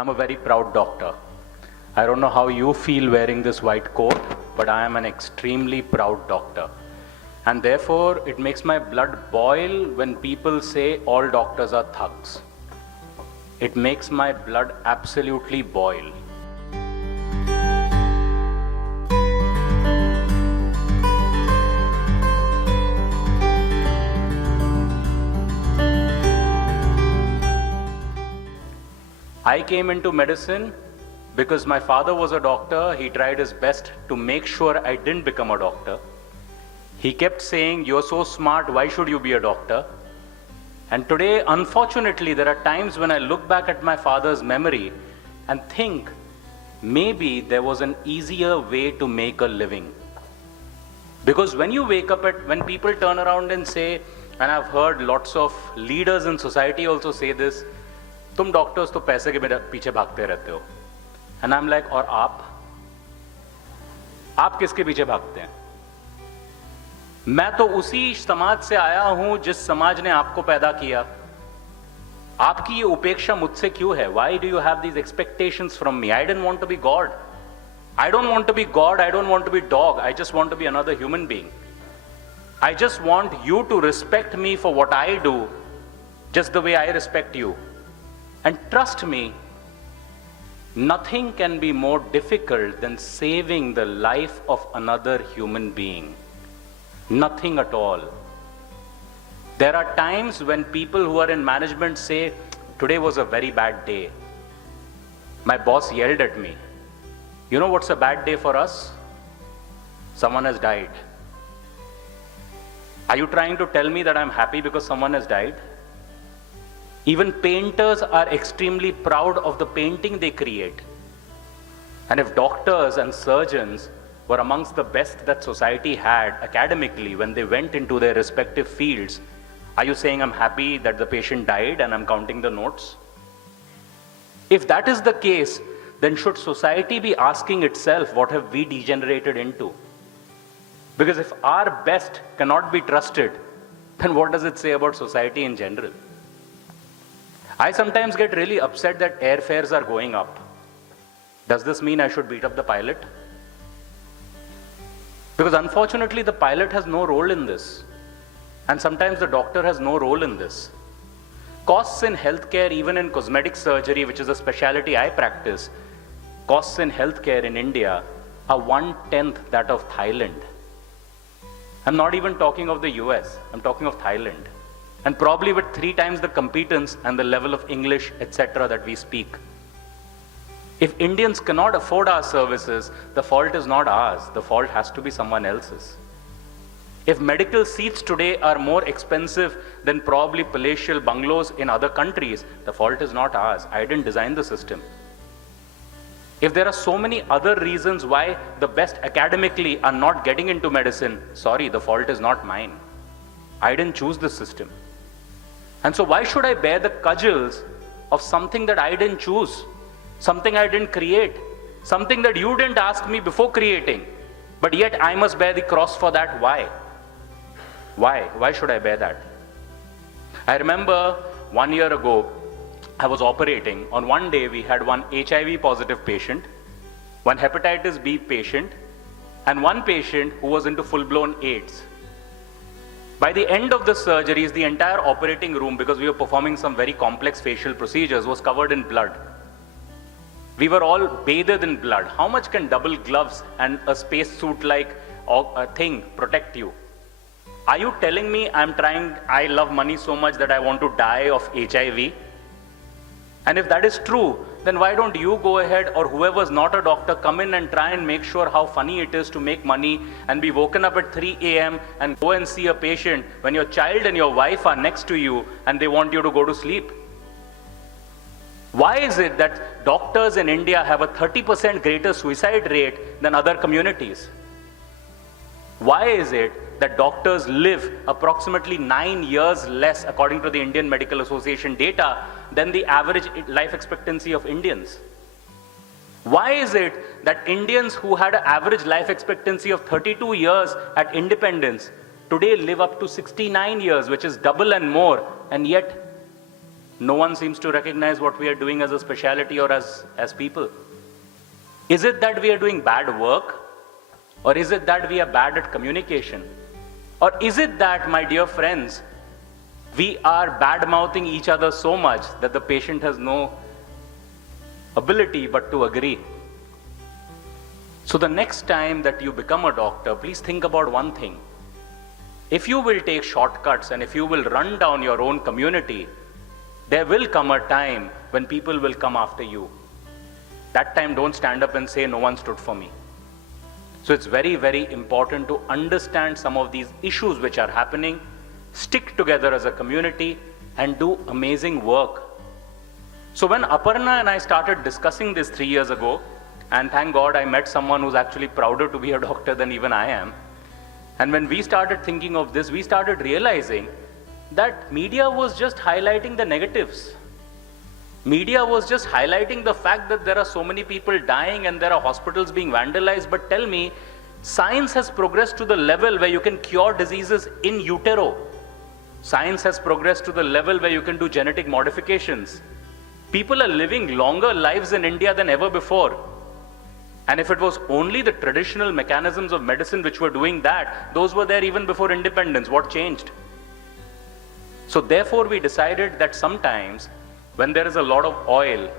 I'm a very proud doctor. I don't know how you feel wearing this white coat, but I am an extremely proud doctor. And therefore, it makes my blood boil when people say all doctors are thugs. It makes my blood absolutely boil. I came into medicine because my father was a doctor. He tried his best to make sure I didn't become a doctor. He kept saying, "You're so smart, why should you be a doctor?" And today, unfortunately, there are times when I look back at my father's memory and think maybe there was an easier way to make a living. Because when you wake up when people turn around and say, and I've heard lots of leaders in society also say this, तुम doctors तो पैसे के पीछे भागते रहते हो. And I'm like, और आप किसके पीछे भागते हैं? मैं तो उसी समाज से आया हूं जिस समाज ने आपको पैदा किया. आपकी ये उपेक्षा मुझसे क्यों है? Why do you have these expectations from me? I didn't want to be God. I don't want to be God. I don't want to be dog. I just want to be another human being. I just want you to respect me for what I do, just the way I respect you. And trust me, nothing can be more difficult than saving the life of another human being. Nothing at all. There are times when people who are in management say, today was a very bad day. My boss yelled at me. You know what's a bad day for us? Someone has died. Are you trying to tell me that I'm happy because someone has died? Even painters are extremely proud of the painting they create. And if doctors and surgeons were amongst the best that society had academically when they went into their respective fields, are you saying I'm happy that the patient died and I'm counting the notes? If that is the case, then should society be asking itself, what have we degenerated into? Because if our best cannot be trusted, then what does it say about society in general? I sometimes get really upset that airfares are going up. Does this mean I should beat up the pilot? Because unfortunately, the pilot has no role in this. And sometimes the doctor has no role in this. Costs in healthcare, even in cosmetic surgery, which is a specialty I practice, costs in healthcare in India are 1/10 that of Thailand. I'm not even talking of the US, I'm talking of Thailand. And probably with 3 times the competence and the level of English, etc. that we speak. If Indians cannot afford our services, the fault is not ours, the fault has to be someone else's. If medical seats today are more expensive than probably palatial bungalows in other countries, the fault is not ours. I didn't design the system. If there are so many other reasons why the best academically are not getting into medicine, sorry, the fault is not mine. I didn't choose this system. And so why should I bear the cudgels of something that I didn't choose, something I didn't create, something that you didn't ask me before creating, but yet I must bear the cross for that? Why? Why should I bear that? I remember 1 year ago, I was operating. On one day, we had one HIV positive patient, one hepatitis B patient, and one patient who was into full-blown AIDS. By the end of the surgeries, the entire operating room, because we were performing some very complex facial procedures, was covered in blood. We were all bathed in blood. How much can double gloves and a spacesuit-like thing protect you? Are you telling me I love money so much that I want to die of HIV? And if that is true, then why don't you go ahead, or whoever's not a doctor, come in and try and make sure how funny it is to make money and be woken up at 3 a.m. and go and see a patient when your child and your wife are next to you and they want you to go to sleep? Why is it that doctors in India have a 30% greater suicide rate than other communities? Why is it that doctors live approximately 9 years less, according to the Indian Medical Association data, than the average life expectancy of Indians? Why is it that Indians who had an average life expectancy of 32 years at independence today live up to 69 years, which is double and more, and yet no one seems to recognize what we are doing as a specialty or as people. Is it that we are doing bad work? Or is it that we are bad at communication? Or is it that, my dear friends, we are bad-mouthing each other so much that the patient has no ability but to agree? So the next time that you become a doctor, please think about one thing. If you will take shortcuts and if you will run down your own community, there will come a time when people will come after you. That time, don't stand up and say, no one stood for me. So it's very, very important to understand some of these issues which are happening, stick together as a community, and do amazing work. So when Aparna and I started discussing this 3 years ago, and thank God I met someone who's actually prouder to be a doctor than even I am. And when we started thinking of this, we started realizing that media was just highlighting the negatives. Media was just highlighting the fact that there are so many people dying and there are hospitals being vandalized. But tell me, science has progressed to the level where you can cure diseases in utero. Science has progressed to the level where you can do genetic modifications. People are living longer lives in India than ever before. And if it was only the traditional mechanisms of medicine which were doing that, those were there even before independence. What changed? So therefore we decided that sometimes when there is a lot of oil,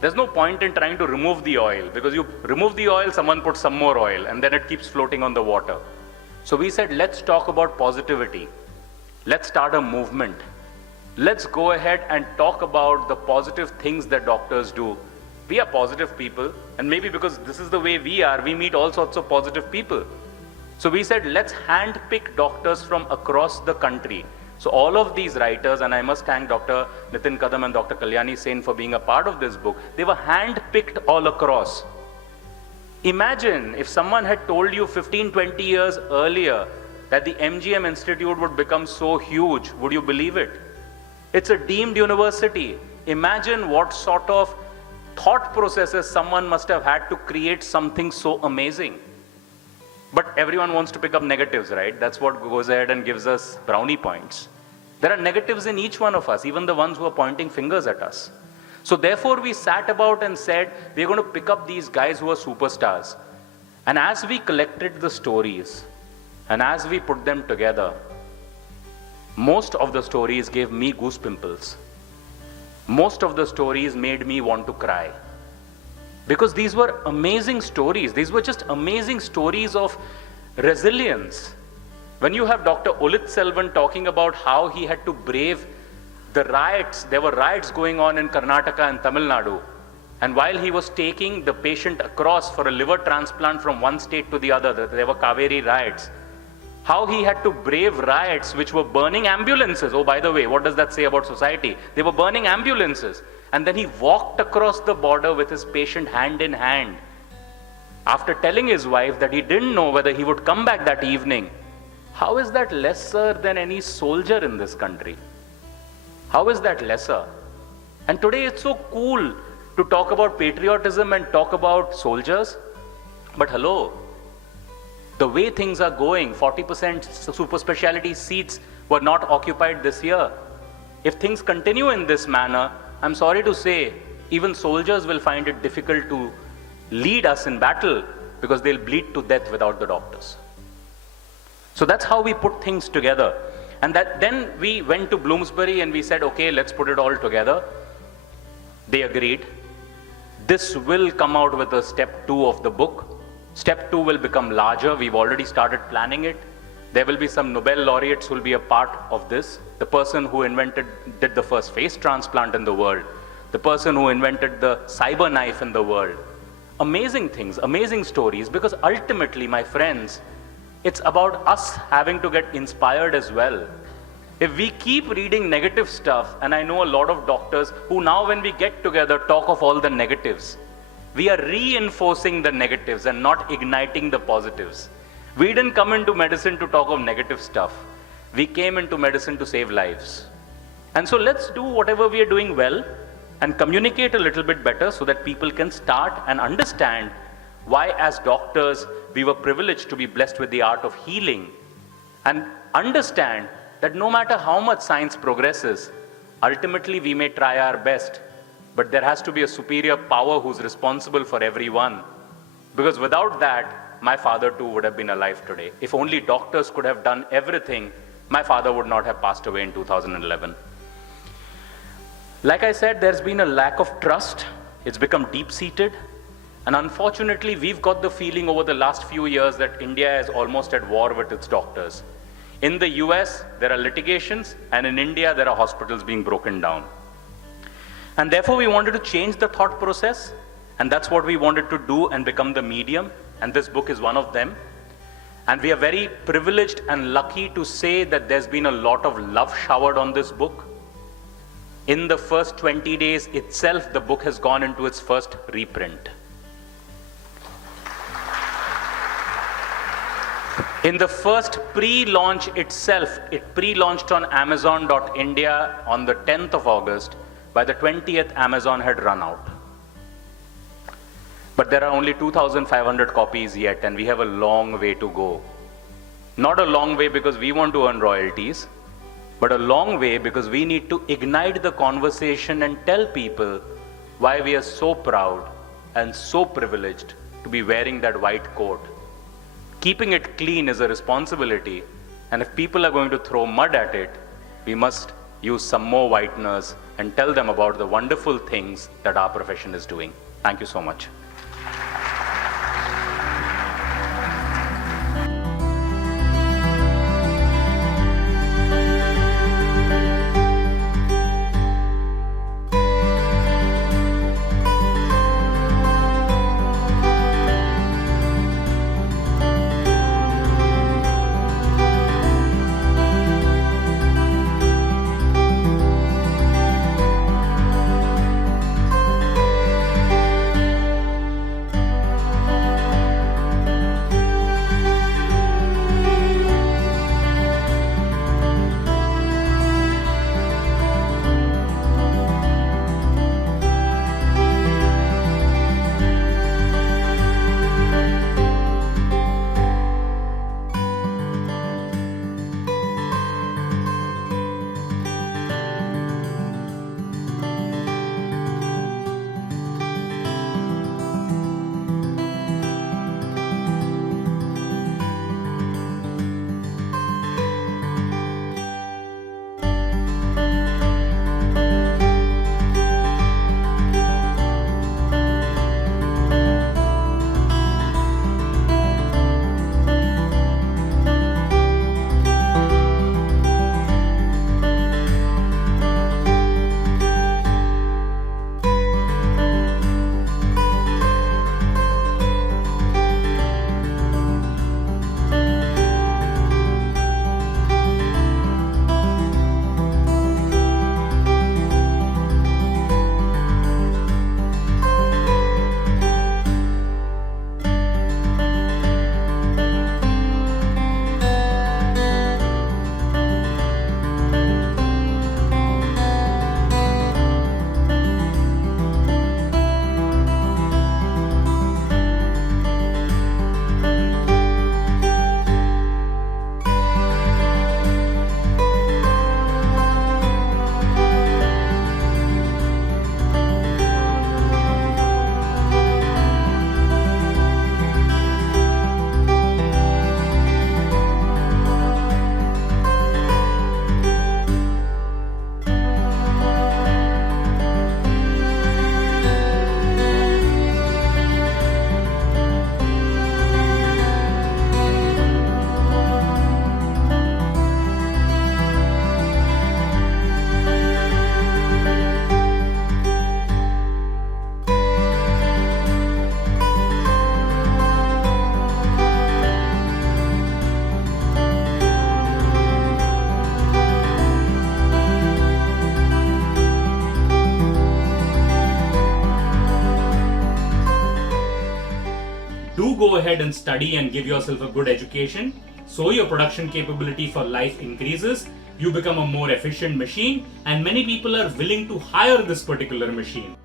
there's no point in trying to remove the oil, because you remove the oil, someone puts some more oil, and then it keeps floating on the water. So we said, let's talk about positivity. Let's start a movement. Let's go ahead and talk about the positive things that doctors do. We are positive people, and maybe because this is the way we are, we meet all sorts of positive people. So we said, let's handpick doctors from across the country. So all of these writers, and I must thank Dr. Nitin Kadam and Dr. Kalyani Sen for being a part of this book, they were handpicked all across. Imagine if someone had told you 15, 20 years earlier that the MGM Institute would become so huge, would you believe it? It's a deemed university. Imagine what sort of thought processes someone must have had to create something so amazing. But everyone wants to pick up negatives, right? That's what goes ahead and gives us brownie points. There are negatives in each one of us, even the ones who are pointing fingers at us. So therefore we sat about and said, we're going to pick up these guys who are superstars. And as we collected the stories, and as we put them together, most of the stories gave me goose pimples. Most of the stories made me want to cry. Because these were amazing stories. These were just amazing stories of resilience. When you have Dr. Ulit Selvan talking about how he had to brave the riots, there were riots going on in Karnataka and Tamil Nadu. And while he was taking the patient across for a liver transplant from one state to the other, there were Kaveri riots. How he had to brave riots which were burning ambulances. Oh, by the way, what does that say about society? They were burning ambulances. And then he walked across the border with his patient hand in hand. After telling his wife that he didn't know whether he would come back that evening. How is that lesser than any soldier in this country? How is that lesser? And today it's so cool to talk about patriotism and talk about soldiers. But hello, the way things are going, 40% super specialty seats were not occupied this year. If things continue in this manner, I'm sorry to say, even soldiers will find it difficult to lead us in battle because they'll bleed to death without the doctors. So that's how we put things together. And then we went to Bloomsbury and we said, okay, let's put it all together. They agreed. This will come out with a step 2 of the book. Step 2 will become larger. We've already started planning it. There will be some Nobel laureates who will be a part of this. The person who did the first face transplant in the world. The person who invented the cyber knife in the world. Amazing things, amazing stories, because ultimately, my friends, it's about us having to get inspired as well. If we keep reading negative stuff, and I know a lot of doctors who now when we get together talk of all the negatives, we are reinforcing the negatives and not igniting the positives. We didn't come into medicine to talk of negative stuff. We came into medicine to save lives. And so let's do whatever we are doing well and communicate a little bit better so that people can start and understand why as doctors we were privileged to be blessed with the art of healing, and understand that no matter how much science progresses, Ultimately, we may try our best, but there has to be a superior power who's responsible for everyone. Because without that, my father too would have been alive today. If only doctors could have done everything, my father would not have passed away in 2011. Like I said, there's been a lack of trust. It's become deep-seated. And unfortunately, we've got the feeling over the last few years that India is almost at war with its doctors. In the US, there are litigations, and in India, there are hospitals being broken down. And therefore, we wanted to change the thought process, and that's what we wanted to do and become the medium, and this book is one of them. And we are very privileged and lucky to say that there's been a lot of love showered on this book. In the first 20 days itself, the book has gone into its first reprint. In the first pre-launch itself, it pre-launched on Amazon.India on the 10th of August. By the 20th, Amazon had run out. But there are only 2,500 copies yet, and we have a long way to go. Not a long way because we want to earn royalties, but a long way because we need to ignite the conversation and tell people why we are so proud and so privileged to be wearing that white coat. Keeping it clean is a responsibility, and if people are going to throw mud at it, we must use some more whiteners and tell them about the wonderful things that our profession is doing. Thank you so much. Do go ahead and study and give yourself a good education, so your production capability for life increases, you become a more efficient machine, and many people are willing to hire this particular machine.